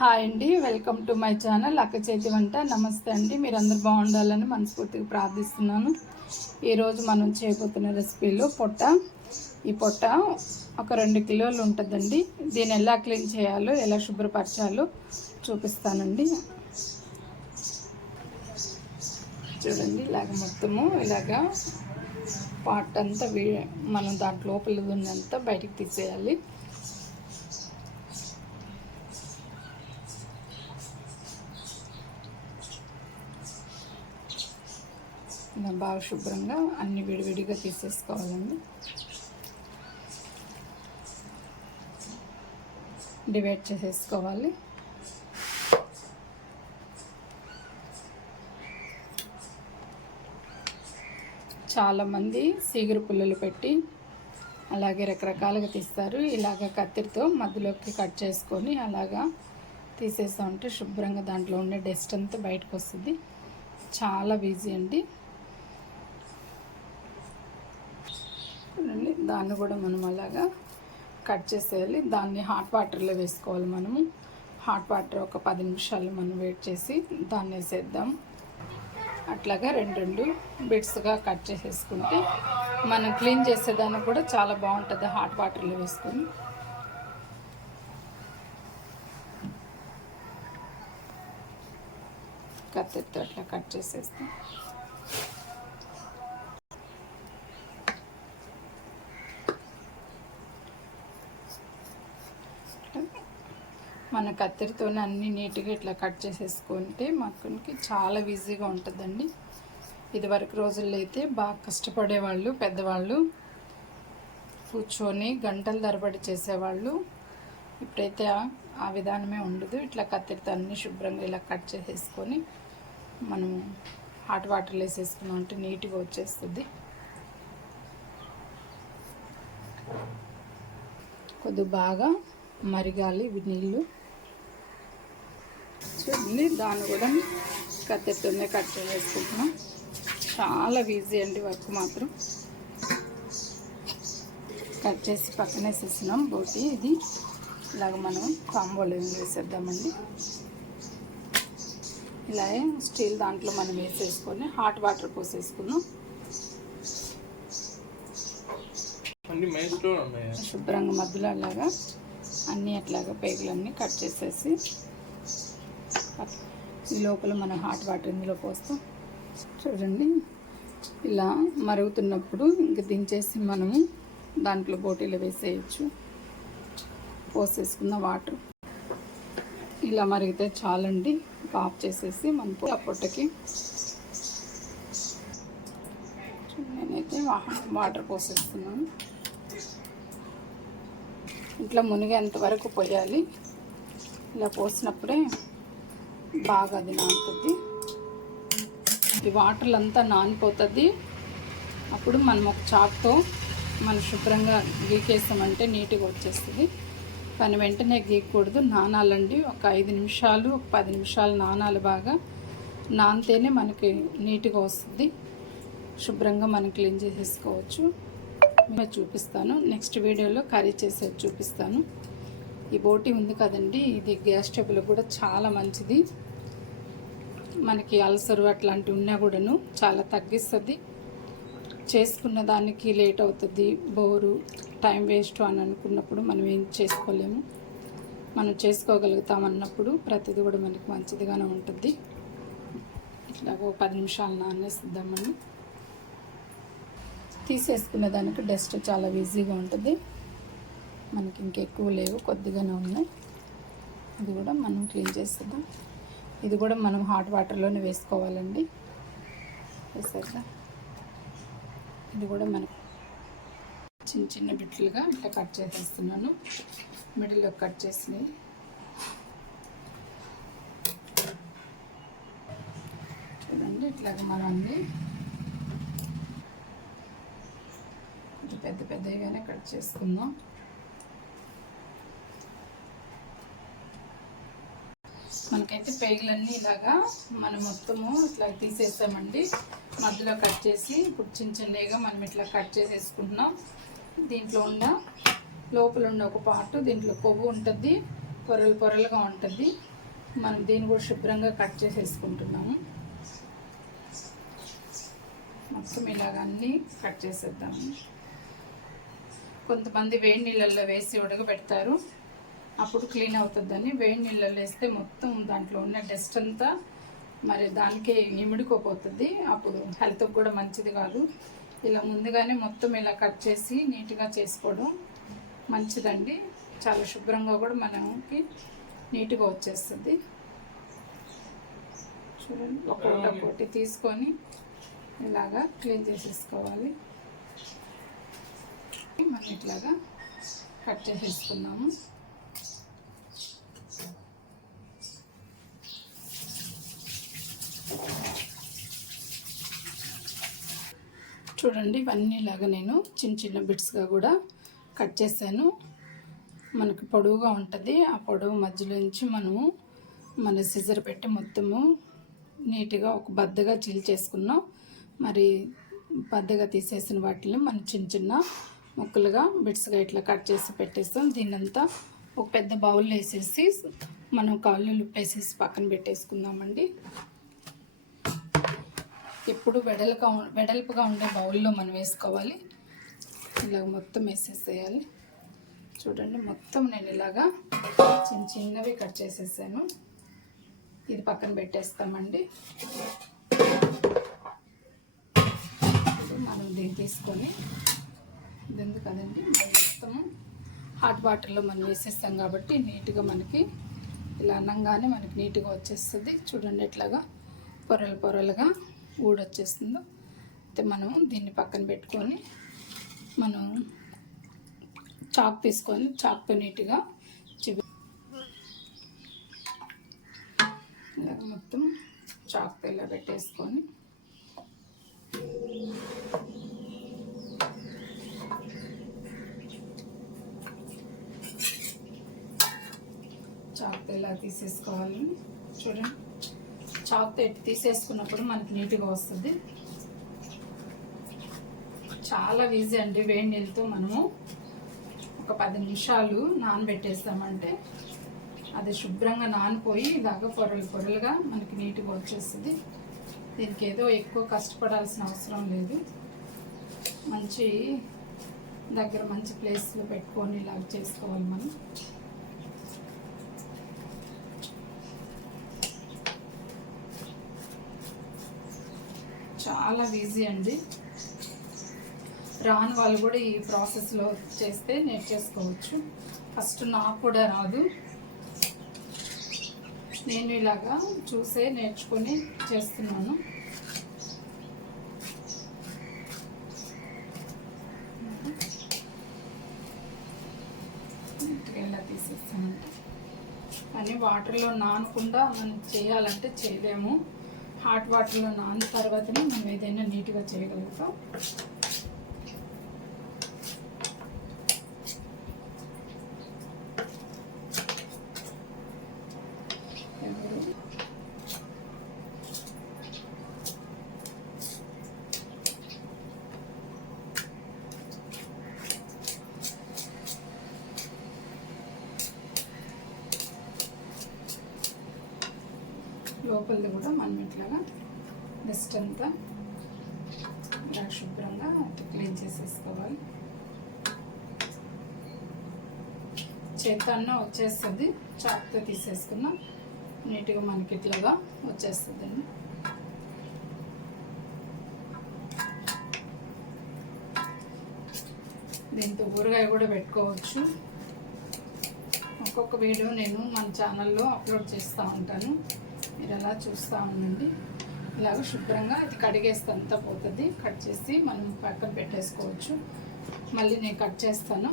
Hi అండి, welcome to my channel అక్క చేతి వంట. నమస్తే అండి, మీరందరూ బాగుండాలని మనస్ఫూర్తిగా ప్రార్థిస్తున్నాను. ఈరోజు మనం చేయబోతున్న రెసిపీలో ఈ పొట్ట ఒక 2 కిలోలు ఉంటుందండి. దీన్ని ఎలా క్లీన్ చేయాలో, ఎలా శుభ్రపరచాలో చూపిస్తానండి. చూడండి, ఇలాగ మొత్తము ఇలాగా పార్ట్ అంతా మనం దాంట్లో లోపల ఉన్నంతా బయటికి తీసేయాలి. ఇలా బాగా శుభ్రంగా అన్ని విడివిడిగా తీసేసుకోవాలండి. డివైడ్ చేసేసుకోవాలి. చాలామంది సీగరు పుల్లలు పెట్టి అలాగే రకరకాలుగా తీస్తారు. ఇలాగ కత్తిరితో మధ్యలోకి కట్ చేసుకొని అలాగా తీసేస్తూ ఉంటే శుభ్రంగా దాంట్లో ఉండే డస్ట్ అంతా బయటకు వస్తుంది. చాలా ఈజీ అండి. దాన్ని కూడా మనం అలాగా కట్ చేసేయాలి. దాన్ని హాట్ వాటర్లో వేసుకోవాలి. మనము హాట్ వాటర్ ఒక 10 నిమిషాలు మనం వెయిట్ చేసి దాన్ని వేసేద్దాం. అట్లాగా 2 బిట్స్గా కట్ చేసేసుకుంటే మనం క్లీన్ చేసేదానికి కూడా చాలా బాగుంటుంది. హాట్ వాటర్లో వేసుకొని కత్తితో అట్లా కట్ చేసేస్తాం. మన కత్తిరితోనే అన్నీ నీట్గా ఇట్లా కట్ చేసేసుకుంటే మనకి చాలా ఈజీగా ఉంటుందండి. ఇదివరకు రోజుల్లో అయితే బాగా కష్టపడేవాళ్ళు, పెద్దవాళ్ళు కూర్చొని గంటల తరబడి చేసేవాళ్ళు. ఇప్పుడైతే ఆ విధానమే ఉండదు. ఇట్లా కత్తిరితో అన్నీ శుభ్రంగా ఇలా కట్ చేసేసుకొని మనం హాట్ వాటర్లో వేసేసుకున్నాం అంటే నీట్గా వచ్చేస్తుంది. కొద్దిగా బాగా మరిగాలి నీళ్ళు. చూడండి, దాన్ని కూడా కత్తిరితోనే కట్ చేసుకుంటున్నాం. చాలా ఈజీ అండి, వర్క్ మాత్రం. కట్ చేసి పక్కన వేసేసినాం. బోటి ఇది ఇలాగ మనం కాంబోలో వేసేద్దామండి. ఇలాగే స్టీల్ దాంట్లో మనం వేసేసుకొని హాట్ వాటర్ పోసేసుకున్నాం. శుభ్రంగా మధ్యలో అలాగా అన్నీ అట్లాగా పేగులన్నీ కట్ చేసేసి ఈ లోపల మనం హాట్ వాటర్ ఇందులో పోస్తాం. చూడండి, ఇలా మరుగుతున్నప్పుడు ఇంక దించేసి మనము దాంట్లో బోటీలో వేసేయచ్చు. పోసేసుకున్న వాటర్ ఇలా మరిగితే చాలండి. ఆఫ్ చేసేసి మనం ఆ పొట్టకి నేనైతే వాటర్ పోసేస్తున్నాను. ఇట్లా మునిగేంత వరకు పోయాలి. ఇలా పోసినప్పుడే బాగా అది నానుతుంది. ఈ వాటర్లు అంతా నానిపోతుంది. అప్పుడు మనం ఒక చాక్తో మనం శుభ్రంగా గీకేసామంటే నీట్గా వచ్చేస్తుంది. కానీ వెంటనే గీకూడదు, నానాలండి. ఒక 5 నిమిషాలు, ఒక 10 నిమిషాలు నానాలి. బాగా నానితేనే మనకి నీట్గా వస్తుంది. శుభ్రంగా మనం క్లీన్ చేసేసుకోవచ్చు. నేను చూపిస్తాను నెక్స్ట్ వీడియోలో. కర్రీ చేసేది చూపిస్తాను. ఈ బోటి ఉంది కదండి, ఇది గ్యాస్ ట్రబుల్ కూడా చాలా మంచిది. మనకి అల్సరు అట్లాంటివి ఉన్నా కూడాను చాలా తగ్గిస్తుంది. చేసుకున్న దానికి లేట్ అవుతుంది, బోరు, టైం వేస్ట్ అని అనుకున్నప్పుడు మనం ఏం చేసుకోలేము. మనం చేసుకోగలుగుతామన్నప్పుడు ప్రతిదీ కూడా మనకి మంచిదిగానే ఉంటుంది. ఇట్లాగ 10 నిమిషాలు నానేసిద్దామని. తీసేసుకున్న దానికి డస్ట్ చాలా ఈజీగా ఉంటుంది. మనకి ఇంకెక్కువ లేవు, కొద్దిగానే ఉన్నాయి. ఇది కూడా మనం క్లీన్ చేసేద్దాం. ఇది కూడా మనం హాట్ వాటర్లోనే వేసుకోవాలండి. వేసేద్దాం. ఇది కూడా మనం చిన్న చిన్న బిట్లుగా ఇట్లా కట్ చేసేస్తున్నాను. మిడిల్లో కట్ చేసినవి చూడండి. ఇట్లాగా మనం అన్నీ పెద్ద పెద్దగానే కట్ చేసుకుందాం. మనకైతే పేగులన్నీ ఇలాగా మనం మొత్తము ఇట్లా తీసేసామండి. మధ్యలో కట్ చేసి ఇప్పుడు చిన్న చిన్నగా మనం ఇట్లా కట్ చేసేసుకుంటున్నాం. దీంట్లో ఉన్న లోపల ఉన్న ఒక పార్ట్, దీంట్లో కొవ్వు ఉంటుంది, పొరలు పొరలుగా ఉంటుంది. మనం దీన్ని కూడా శుభ్రంగా కట్ చేసేసుకుంటున్నాము. మొత్తం ఇలాగ అన్నీ కట్ చేసేద్దాము. కొంతమంది వేడి నీళ్ళల్లో వేసి ఉడకబెడతారు, అప్పుడు క్లీన్ అవుతుందని. వేడి నీళ్ళల్లో వేస్తే మొత్తం దాంట్లో ఉన్న డస్ట్ అంతా మరి దానికే ఇమిడుకోపోతుంది, అప్పుడు హెల్త్కి కూడా మంచిది కాదు. ఇలా ముందుగానే మొత్తం ఇలా కట్ చేసి నీట్గా చేసుకోవడం మంచిదండి. చాలా శుభ్రంగా కూడా మనకి నీట్గా వచ్చేస్తుంది. చూడండి, ఒక్కొక్కటి తీసుకొని ఇలాగా క్లీన్ చేసేసుకోవాలి. మనం ఇట్లాగా కట్ చేసేసుకున్నాము. చూడండి, ఇవన్నీ ఇలాగా నేను చిన్న చిన్న బిట్స్గా కూడా కట్ చేశాను. మనకు పొడవుగా ఉంటుంది, ఆ పొడవు మధ్యలో నుంచి మనము మన సిజర్ పెట్టి మొత్తము నీట్గా ఒక బద్దగా చేసుకున్నాం. మరి బద్దగా తీసేసిన వాటిని మనం చిన్న చిన్న ముక్కలుగా బిట్స్గా ఇట్లా కట్ చేసి పెట్టేస్తాం. దీన్నంతా ఒక పెద్ద బౌల్లో వేసేసి మనం కాళ్ళు ఉప్పేసేసి పక్కన పెట్టేసుకుందామండి. ఎప్పుడు వెడల్పుగా ఉండే బౌల్లో మనం వేసుకోవాలి. ఇలాగ మొత్తం వేసేసేయాలి. చూడండి, మొత్తం నేను ఇలాగా చిన్న చిన్నవి కట్ చేసేసాను. ఇది పక్కన పెట్టేస్తామండి. మనం దీన్ని తీసుకొని ఇది ఎందుకు కదండి, మొత్తము హాట్ వాటర్లో మనం వేసేస్తాం కాబట్టి నీట్గా మనకి ఇలా అన్నంగానే మనకి నీట్గా వచ్చేస్తుంది. చూడండి, ఎట్లాగా పొరలు పొరలుగా ఊడొచ్చేస్తుందో. అయితే మనం దీన్ని పక్కన పెట్టుకొని మనం చాక్ తీసుకొని చాక్తో నీట్గా ఇలా మొత్తం చాక్తో ఇలా పెట్టేసుకొని చాక్తో ఇలా తీసేసుకోవాలి. చూడండి, చాక్తో తీసేసుకున్నప్పుడు మనకి నీట్గా వస్తుంది. చాలా ఈజీ అండి. వేడి నీళ్ళతో మనము ఒక 10 నిమిషాలు నానబెట్టేస్తామంటే అది శుభ్రంగా నానిపోయి ఇలాగ పొరలు పొరలుగా మనకి నీట్గా వచ్చేస్తుంది. దీనికి ఏదో ఎక్కువ కష్టపడాల్సిన అవసరం లేదు. మంచి దగ్గర మంచి ప్లేస్లో పెట్టుకొని ఇలాగ చేసుకోవాలి మనం. చాలా ఈజీ అండి. రాని వాళ్ళు కూడా ఈ ప్రాసెస్లో చేస్తే నేర్చేసుకోవచ్చు. ఫస్ట్ నాకు కూడా రాదు, నేను ఇలాగా చూసే నేర్చుకొని చేస్తున్నాను. ఇలా తీసేస్తానంటే కానీ వాటర్లో నానకుండా మనం చేయాలంటే చేయలేము. హాట్ వాటర్లో నానిన తర్వాతనే మనం ఏదైనా నీట్గా చేయగలుగుతాం. లోపలిది కూడా మనం ఇట్లాగా డస్ట్ అంతా ఇలా శుభ్రంగా క్లీన్ చేసేసుకోవాలి. చేతన్నా వచ్చేస్తుంది, చాక్తో తీసేసుకున్నా నీట్గా మనకి ఇట్లాగా వచ్చేస్తుందండి. దీంతో ఊరగాయ కూడా పెట్టుకోవచ్చు. ఒక్కొక్క వీడియో నేను మన ఛానల్లో అప్లోడ్ చేస్తూ ఉంటాను, మీరు అలా చూస్తూ ఉండండి. ఇలాగ శుభ్రంగా ఇది కడిగేస్తే అంతా పోతుంది. కట్ చేసి మనం పక్కన పెట్టేసుకోవచ్చు. మళ్ళీ నేను కట్ చేస్తాను.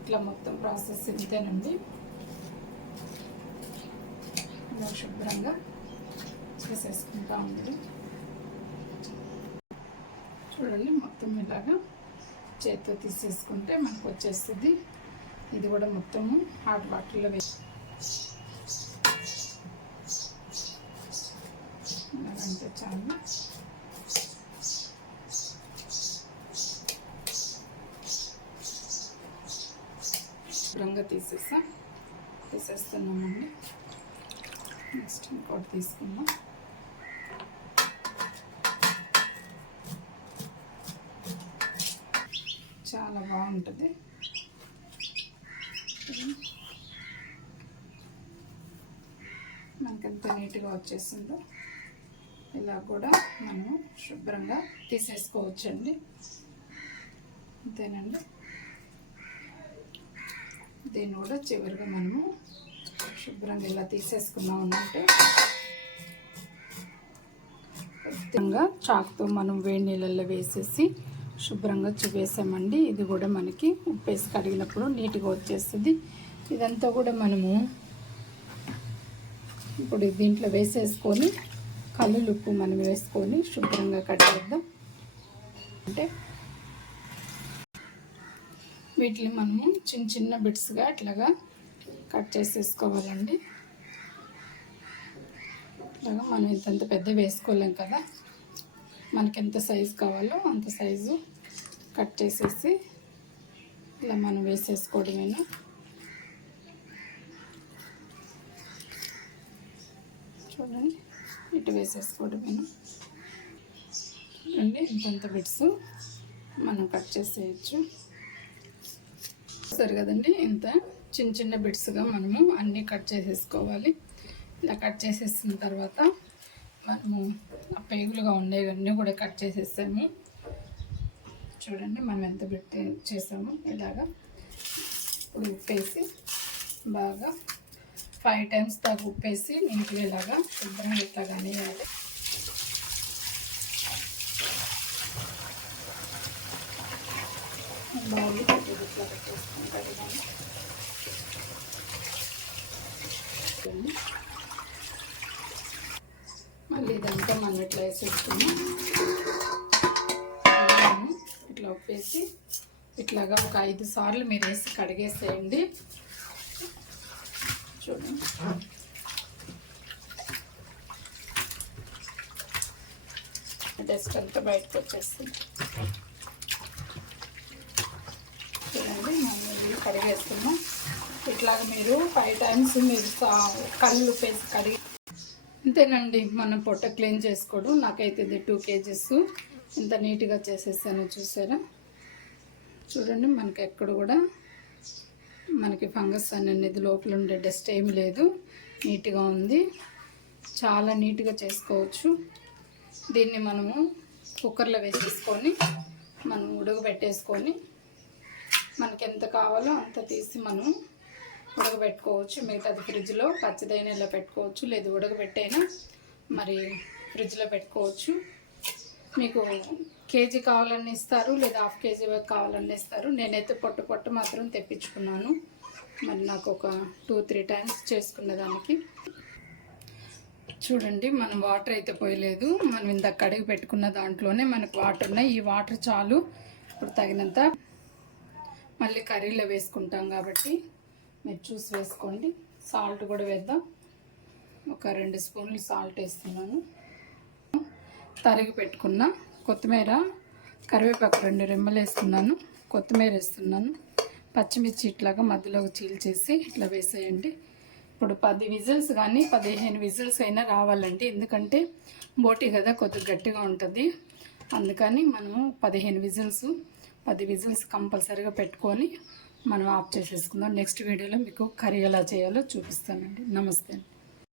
ఇట్లా మొత్తం ప్రాసెస్ ఇంతేనండి. ఇలా శుభ్రంగా చేసేసుకుంటా ఉంది. చూడండి, మొత్తం ఇలాగా చేతితో తీసేసుకుంటే మనకు వచ్చేస్తుంది. ఇది కూడా మొత్తము హాట్ వాటర్లో వేసి అలాగంటే చాలు. శుభ్రంగా తీసేసా. తీసేస్తున్నామండి. నెక్స్ట్ ఇంకోటి తీసుకుందాం. చాలా బాగుంటుంది. మనకి ఎంత నీట్గా వచ్చేసిందో ఇలా కూడా మనము శుభ్రంగా తీసేసుకోవచ్చండి. అంతేనండి. దీన్ని కూడా చివరిగా మనము శుభ్రంగా ఇలా తీసేసుకున్నాం అంటే ఖచ్చితంగా చాకుతో మనం వేడి నీళ్ళల్లో వేసేసి శుభ్రంగా చూపేసామండి. ఇది కూడా మనకి ఉప్పేసి కడిగినప్పుడు నీట్గా వచ్చేస్తుంది. ఇదంతా కూడా మనము ఇప్పుడు దీంట్లో వేసేసుకొని కల్లుప్పు మనం వేసుకొని శుభ్రంగా కడిగేద్దాం. అంటే వీటిని మనము చిన్న చిన్న బిట్స్గా ఇట్లాగా కట్ చేసేసుకోవాలండి. ఇలాగా మనం ఇంతంత పెద్ద వేసుకోలేం కదా, మనకి ఎంత సైజు కావాలో అంత సైజు కట్ చేసేసి ఇలా మనం వేసేసుకోవడమేను. చూడండి, ఇటు వేసేసుకోవడమేను. చూడండి, ఇంతంత బిట్స్ మనం కట్ చేసేయచ్చు. సరే కదండి, ఇంత చిన్న చిన్న బిట్స్గా మనము అన్నీ కట్ చేసేసుకోవాలి. ఇలా కట్ చేసేసిన తర్వాత మనము ఆ పేగులుగా ఉండేవన్నీ కూడా కట్ చేసేసాము. చూడండి మనం ఎంత పెట్టి చేసాము. ఇలాగా ఇప్పుడు ఉప్పేసి బాగా 5 times దాకా ఉప్పేసి నీట్గా ఇలాగా శుభ్రంగా ఇట్లాగా అనేయాలి. బాగా ఇట్లా పెట్టేసుకుంటారు. మళ్ళీ ఇదంతా మనం ఇట్లా వేసేసుకున్నాం. ఇట్లా ఉప్పేసి ఇట్లాగా ఒక 5 సార్లు మీరు వేసి కడిగేసేయండి. చూడండి, డస్ట్ అంతా బయటకు వచ్చేస్తుంది. చూడండి, మనం కడిగేస్తున్నాం. ఇట్లాగా మీరు 5 times మీరు కళ్ళు ఉప్పేసి కడిగి అంతేనండి. మనం పొట్ట క్లీన్ చేసుకోవడం. నాకైతే ఇది 2 kgs ఇంత నీట్గా చేసేసాను. చూసారా? చూడండి, మనకి ఎక్కడ కూడా మనకి ఫంగస్ అనేది లోపల ఉండే డస్ట్ ఏమి లేదు, నీట్గా ఉంది. చాలా నీట్గా చేసుకోవచ్చు. దీన్ని మనము కుక్కర్లో వేసేసుకొని మనం ఉడకబెట్టేసుకొని మనకి ఎంత కావాలో అంత తీసి మనం ఉడకబెట్టుకోవచ్చు. మిగతాది ఫ్రిడ్జ్లో పచ్చిదైనా ఇలా పెట్టుకోవచ్చు, లేదు ఉడకబెట్టైనా మరి ఫ్రిడ్జ్లో పెట్టుకోవచ్చు. మీకు కేజీ కావాలని ఇస్తారు, లేదా 1/2 kg కావాలని ఇస్తారు. నేనైతే పొట్టు మాత్రం తెప్పించుకున్నాను. మరి నాకు ఒక 2-3 times చేసుకున్న దానికి. చూడండి, మనం వాటర్ అయితే పోయలేదు. మనం ఇందాక కడిగి పెట్టుకున్న దాంట్లోనే మనకు వాటర్ ఉన్నాయి. ఈ వాటర్ చాలు. ఇప్పుడు తగినంత మళ్ళీ కర్రీలో వేసుకుంటాం కాబట్టి మీరు చూసి వేసుకోండి. సాల్ట్ కూడా వేద్దాం. ఒక 2 స్పూన్లు సాల్ట్ వేస్తున్నాను. తరిగి పెట్టుకున్న కొత్తిమీర, కరివేపాకు 2 రెమ్మలు వేస్తున్నాను. కొత్తిమీర వేస్తున్నాను. పచ్చిమిర్చి ఇట్లాగా మధ్యలో చీల్చేసి ఇట్లా వేసేయండి. ఇప్పుడు 10 విజిల్స్ కానీ 15 విజిల్స్ అయినా రావాలండి. ఎందుకంటే బోటి కదా, కొద్దిగా గట్టిగా ఉంటుంది. అందుకని మనము 15 విజిల్స్ 10 విజిల్స్ కంపల్సరీగా పెట్టుకొని మనం ఆఫ్ చేసేసుకుందాం. నెక్స్ట్ వీడియోలో మీకు కర్రీ ఎలా చేయాలో చూపిస్తానండి. నమస్తే అండి.